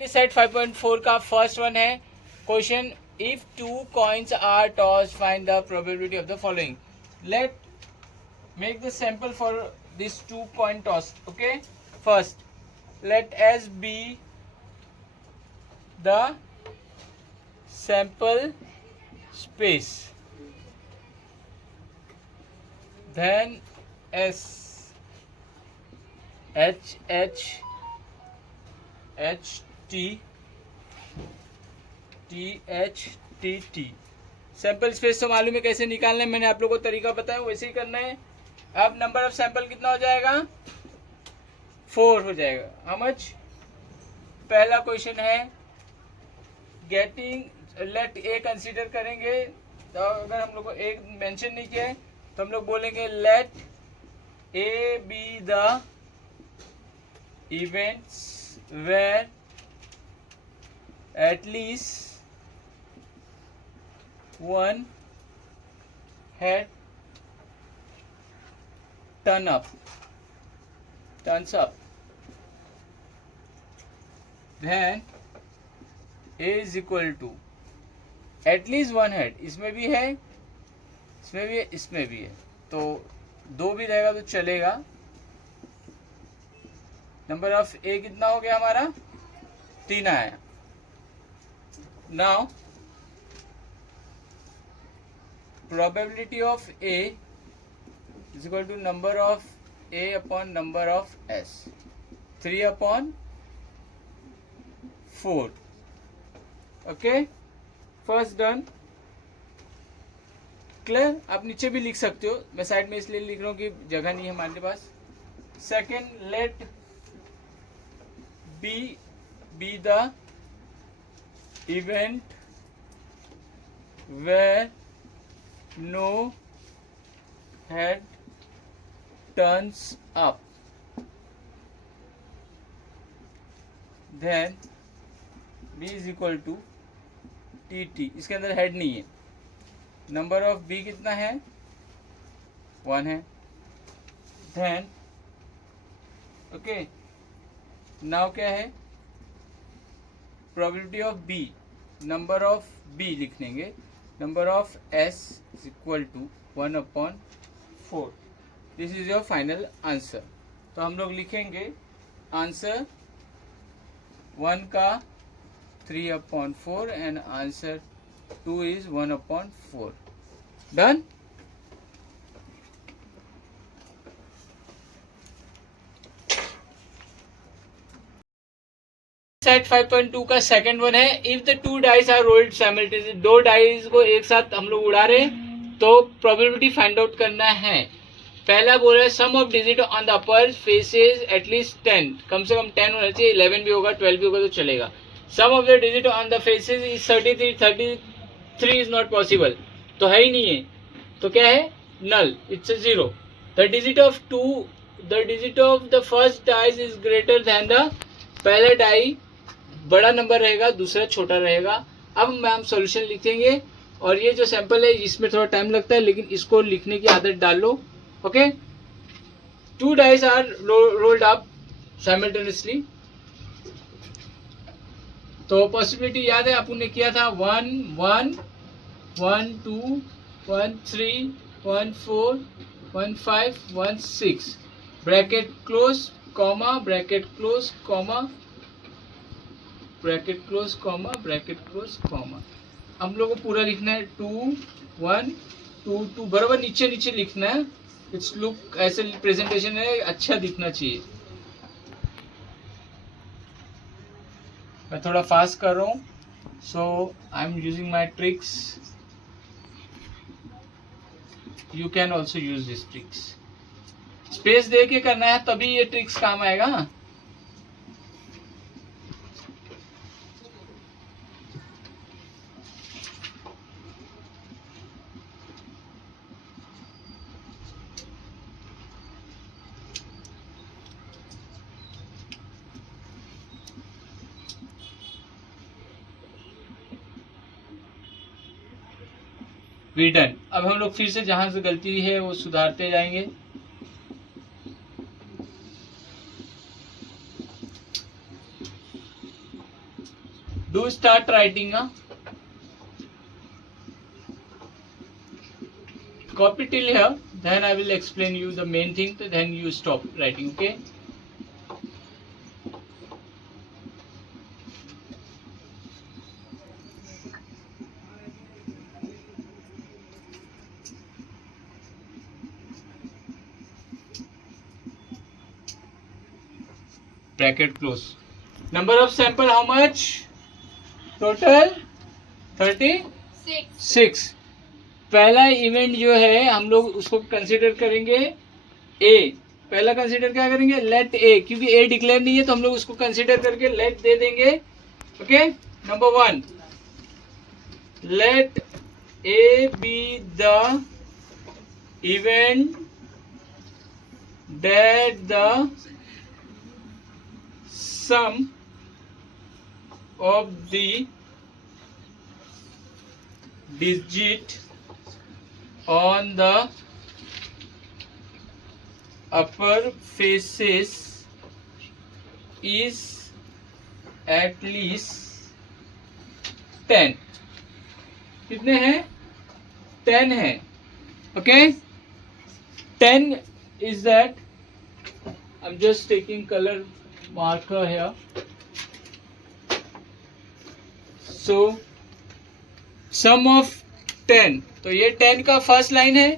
Set 5.4 का first one है question, if two coins are toss find the probability of the following. Let make the sample for this two coin toss. Okay, first let S be the sample space, then S H H H T T H T T. Sample space तो मालूम है कैसे निकालना है, मैंने आप लोगों को तरीका बताया वैसे ही करना है. अब नंबर ऑफ सैंपल कितना हो जाएगा? 4 हो जाएगा. How much? पहला क्वेश्चन है गेटिंग, लेट ए कंसीडर करेंगे. तो अगर हम लोग को एक मेंशन नहीं किया है तो हम लोग बोलेंगे let A B the events where at least one head turns up. Then A is equal to at least one head. इसमें भी है, इसमें भी है, इसमें भी है, तो 2 भी रहेगा तो चलेगा. नंबर ऑफ A कितना हो गया हमारा? 3 आया. Now probability of A is equal to number of A upon number of S, 3 upon 4. Okay, first done. Clear? आप नीचे भी लिख सकते हो, मैं साइड में इसलिए लिख रहा हूँ कि जगह नहीं है हमारे पास. Second, let be the event where no head turns up. Then B is equal to TT. इसके अंदर हेड नहीं है. नंबर ऑफ B कितना है? 1 है. Then ओके, नाउ क्या है? Probability of B, number of B लिख देंगे. Number of S is equal to 1 upon 4. This is your final answer. तो हम लोग लिखेंगे आंसर 1 का 3 upon 4 and answer 2 is 1 upon 4. Done. Set 5.2 का सेकंड वन है, if the 2 dice are rolled simultaneously. 2 dice को एक साथ हम लोग उड़ा रहे तो प्रोबेबिलिटी फाइंड आउट करना है. पहला बोल रहा है sum of digit on the upper faces at least 10, कम से कम 10 होना चाहिए. 11 भी होगा, 12 भी होगा तो चलेगा. Sum of the digit on the faces is 33 is not possible, तो है ही नहीं है, तो क्या है? Null, it's 0. The digit of the first dies is greater than the, पहला डाई बड़ा नंबर रहेगा, दूसरा छोटा रहेगा. अब मैम सॉल्यूशन लिखेंगे, और ये जो सैंपल है इसमें थोड़ा टाइम लगता है, लेकिन इसको लिखने की आदत डाल लो. Okay, 2 dice are rolled up simultaneously. तो पॉसिबिलिटी याद है अपन ने किया था 1 1 1 2 1 3 1 4 1 5 1 6, bracket close comma bracket close comma bracket close comma bracket close comma. हम लोग को पूरा लिखना है 2 1 2 2, बराबर नीचे नीचे लिखना है. इट्स लुक ऐसे प्रेजेंटेशन है, अच्छा दिखना चाहिए. मैं थोड़ा फास्ट कर रहा हूँ, so I am using my tricks. You can also use this tricks. Space दे के करना है तभी ये ट्रिक्स काम आएगा. रिटर्न. अब हम लोग फिर से जहां से गलती है वो सुधारते जाएंगे. Do start writing. Copy till here, then I will explain you the main thing, then you stop writing, okay? Bracket close. Number of sample how much? Total 36. पहला इवेंट जो है हम लोग उसको कंसिडर करेंगे ए. पहला कंसिडर क्या करेंगे? लेट ए, क्योंकि ए डिक्लेयर नहीं है तो हम लोग उसको कंसिडर करके लेट दे देंगे. Okay, number 1, let A B the event that the sum of the digit on the upper faces is at least 10. कितने हैं? 10 है. Okay, 10 is that, I'm just taking color marker here. So sum of 10, तो ये 10 का first line है,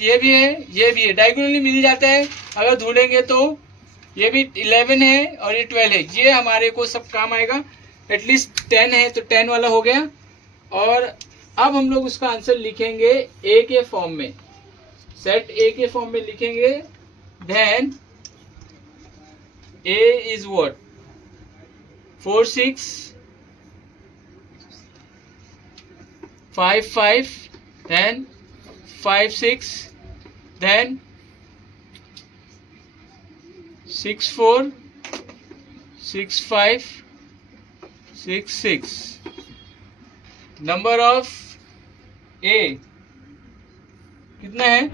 ये भी है, ये भी है, डायगोनली मिल जाता है. अगर ढूंढेंगे तो ये भी 11 है और ये 12 है, ये हमारे को सब काम आएगा. एटलीस्ट 10 है तो 10 वाला हो गया. और अब हम लोग उसका आंसर लिखेंगे ए के फॉर्म में, सेट ए के फॉर्म में लिखेंगे. Then A is what? 4 6 5 5, then 5 6, then 6 4 6 5 6 6. Number of A कितना है?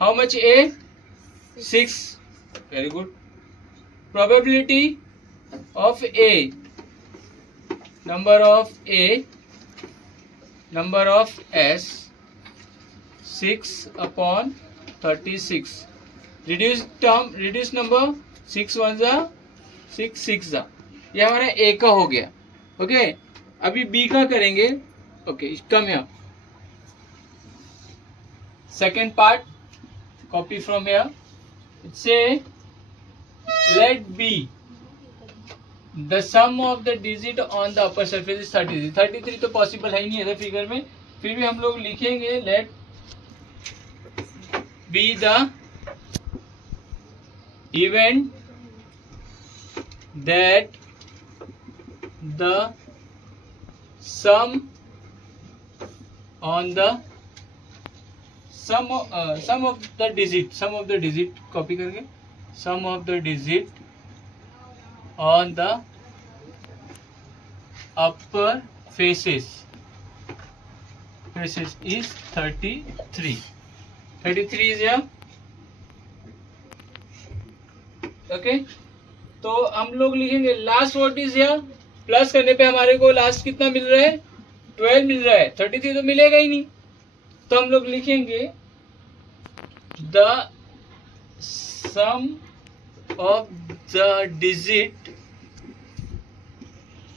How much A? 6. Very good. Probability of A, number of A, number of S, 6 upon 36. Reduce term, reduce number, 6 1 जा 6 6 जा. ये हमारा A का हो गया. ओके, अभी B का करेंगे. Okay, come here. Second part, copy from here. It say let B the sum of the digit on the upper surface is 33. 33 तो पॉसिबल है ही नहीं है फिगर में, फिर भी हम लोग लिखेंगे let B the event that the sum on the sum of the digit copy करके sum of the digit on the upper faces is 33. 33 is here. Okay, तो हम लोग लिखेंगे last what is here. Plus करने पे हमारे को last कितना मिल रहा है? 12 मिल रहा है. 33 तो मिलेगा ही नहीं, तो हम लोग लिखेंगे the sum of the digit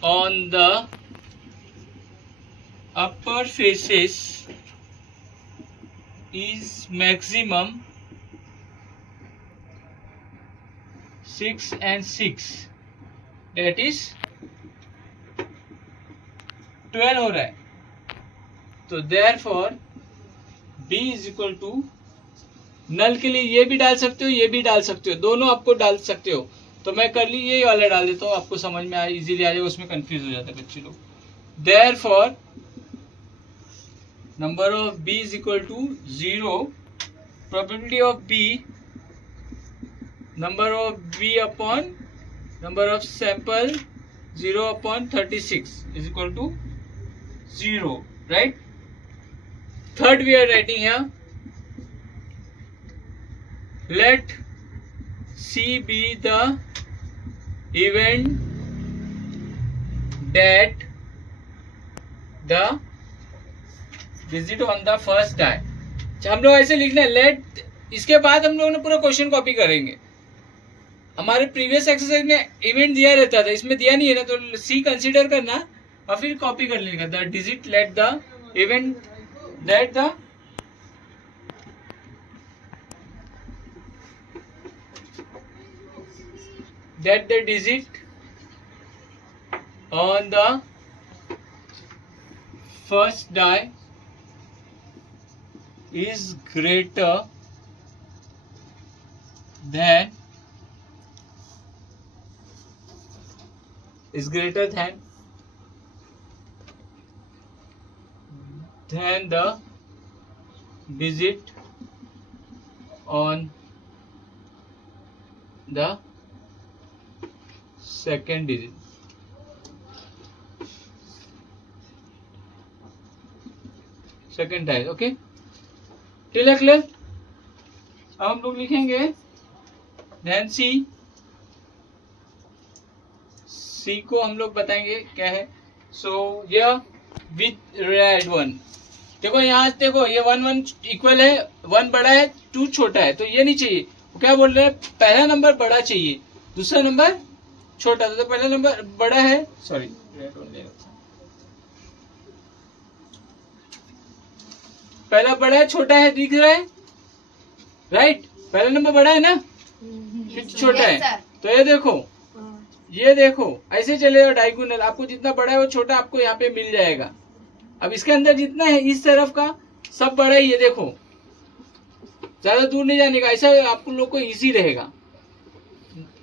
on the upper faces is maximum 6 and 6, that is 12 हो रहा है. तो therefore B is equal to, नल के लिए ये भी डाल सकते हो, ये भी डाल सकते हो, दोनों आपको डाल सकते हो. तो मैं कर ली ये वाला डाल देता हूँ, आपको समझ में इजीली आ जाएगा, उसमें कंफ्यूज हो जाता है बच्चे लोग. Therefore number of B is equal to 0. Probability of B, number of B upon number of sample 0 अपॉन 36 is equal to 0. Right. Third we are writing here, let C be the event that the digit on the first die. हम लोग ऐसे लिखना है late, इसके बाद हम लोगों ने पूरा क्वेश्चन कॉपी करेंगे. हमारे प्रीवियस एक्सरसाइज में इवेंट दिया रहता था, इसमें दिया नहीं है ना, तो सी कंसीडर करना और फिर कॉपी कर लेगा. The digit let the event that the digit on the first die is greater than the digit on the second digit. Second die. Okay, till clear. अब हम लोग लिखेंगे then C को हम लोग बताएंगे क्या है. सो यह विथ रेड वन. देखो यहाँ देखो ये 1 1 इक्वल है, 1 बड़ा है 2 छोटा है, तो ये नहीं चाहिए. क्या बोल रहे हैं, पहला नंबर बड़ा चाहिए, दूसरा नंबर छोटा. तो पहला नंबर बड़ा है, सॉरी पहला बड़ा है छोटा है, दिख रहा है राइट. पहला नंबर बड़ा है ना, फिर छोटा है. तो ये देखो ऐसे चलेगा डायगोनल. आपको जितना बड़ा है वो छोटा आपको यहाँ पे मिल जाएगा. अब इसके अंदर जितना है इस तरफ का सब बड़ा ही, ये देखो ज्यादा दूर नहीं जाने का. ऐसा आपको लोग को इजी रहेगा.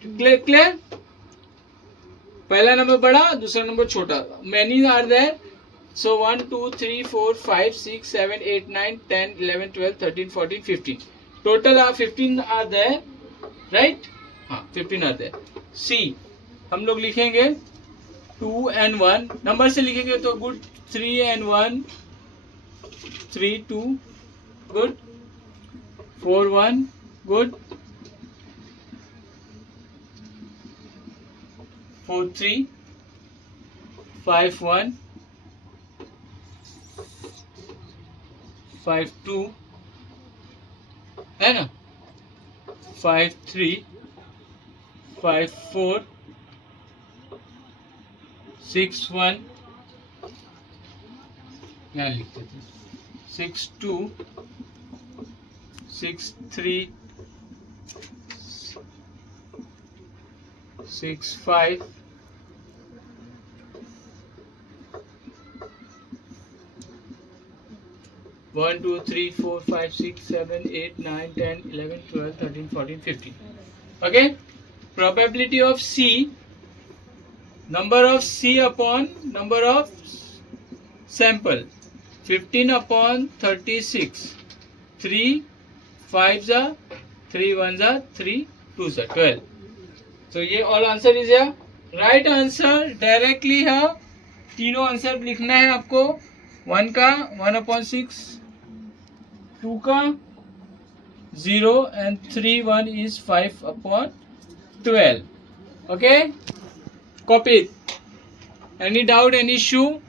क्लियर. पहला नंबर बड़ा, दूसरा नंबर छोटा. Many are there. So 1 2 3 4 5 6 7 8 9 10 11 12 13 14 15. Total 15 are there right. हाँ 15 आर देयर. सी हम लोग लिखेंगे 2 and 1 नंबर से लिखेंगे तो गुड. 3 and 1 3 2 good. 4 1 गुड. 4 3 5 1 5 2 है ना. 5 3 5 4 6 1 क्या लिखते थे, 6 2 6 3 6 5 1 2 3 4 5 6 7 8 9 10 11 12 13 14 15. Okay, probability of C, number of C upon number of sample, 15 upon 36. 3 5s are 3 1s are 3 2s are 12. So ये all answer is here. Right answer directly है. तीनों आंसर लिखना है आपको. 1 का 1 upon 6, 2 का 0 and 3 1 is 5 upon 12. Okay, copy it. Any doubt, any issue?